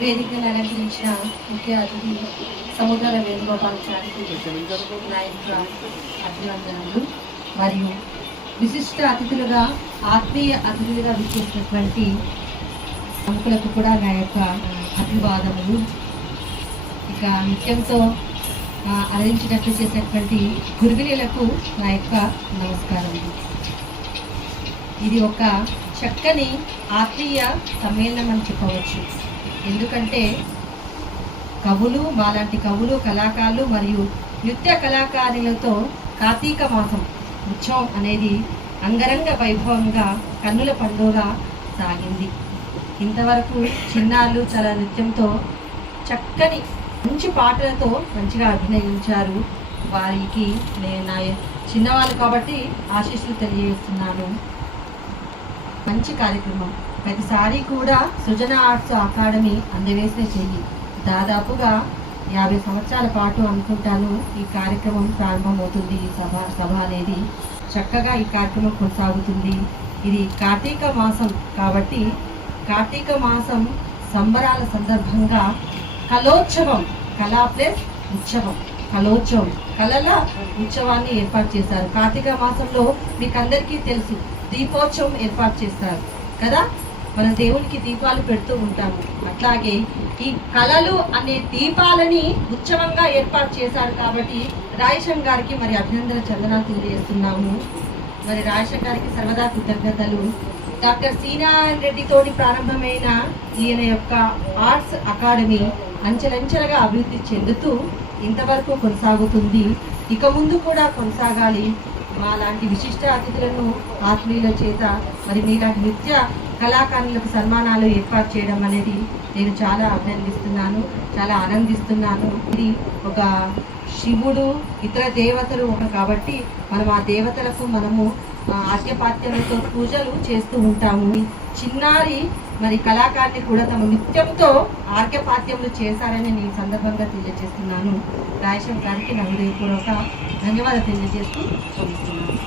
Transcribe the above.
వేదికను అలంకరించిన ముఖ్య అతిథి సముద్రాల వేణుగోపాలాచారికి నాయక అభినందనలు మరియు విశిష్ట అతిథులుగా ఆత్మీయ అతిథులుగా విచ్చేసినటువంటి ప్రముఖులకు కూడా నా యొక్క అభివాదములు. ఇక నిత్యంతో అలరించినట్లు చేసినటువంటి గురువినులకు నా యొక్క నమస్కారములు. ఇది ఒక చక్కని ఆత్మీయ సమ్మేళనం అని చెప్పవచ్చు. ఎందుకంటే కవులు, మాలాంటి కవులు, కళాకారులు మరియు నృత్య కళాకారులతో కార్తీక మాసం ఉత్సవం అనేది అంగరంగ వైభవంగా కన్నుల పండుగ సాగింది. ఇంతవరకు చిన్నారులు చాలా నృత్యంతో చక్కని మంచి పాటలతో మంచిగా అభినయించారు. వారికి నేను నా చిన్నవాళ్ళు కాబట్టి ఆశీస్సులు తెలియజేస్తున్నాను. మంచి కార్యక్రమం. ప్రతిసారి కూడా సృజన ఆర్ట్స్ అకాడమీ అందవేసిన చెయ్యి. దాదాపుగా 50 సంవత్సరాల పాటు అనుకుంటాను ఈ కార్యక్రమం ప్రారంభమవుతుంది. ఈ సభ అనేది చక్కగా ఈ కార్యక్రమం కొనసాగుతుంది. ఇది కార్తీక మాసం కాబట్టి కార్తీక మాసం సంబరాల సందర్భంగా కళోత్సవం, కళా ప్లస్ ఉత్సవం, కళోత్సవం, కళల ఉత్సవాన్ని ఏర్పాటు చేశారు. కార్తీక మాసంలో మీకు అందరికీ తెలుసు దీపోత్సవం ఏర్పాటు చేస్తారు కదా. మనం దేవునికి దీపాలు పెడుతూ ఉంటాము. అట్లాగే ఈ కళలు అనే దీపాలని ఉత్సవంగా ఏర్పాటు చేశారు కాబట్టి రాయేశం గారికి మరి అభినందన చందనాలు తెలియజేస్తున్నాము. మరి రాయేశం గారికి సర్వదా కృతజ్ఞతలు. డాక్టర్ సి.నారాయణ రెడ్డి తోటి ప్రారంభమైన ఈయన యొక్క ఆర్ట్స్ అకాడమీ అంచెలంచెలుగా అభివృద్ధి చెందుతూ ఇంతవరకు కొనసాగుతుంది. ఇక ముందు కూడా కొనసాగాలి. మా లాంటి విశిష్ట అతిథులను ఆత్మీయుల చేత మరి మీలాంటి నృత్య కళాకారులకు సన్మానాలు ఏర్పాటు చేయడం అనేది నేను చాలా అభినందిస్తున్నాను, చాలా ఆనందిస్తున్నాను. ఇది ఒక శివుడు, ఇతర దేవతలు ఒక కాబట్టి మనం ఆ దేవతలకు మనము ఆర్ఘ్యపాత్యములతో పూజలు చేస్తూ ఉంటాము. చిన్నారి మరి కళాకారుని కూడా తమ నృత్యంతో ఆర్ఘ్యపాత్యములు చేశారని నేను సందర్భంగా తెలియజేస్తున్నాను. రాయేశం గారికి నా హృదయపూర్వక ధన్యవాదాలు తెలియజేస్తూ చూస్తున్నాను.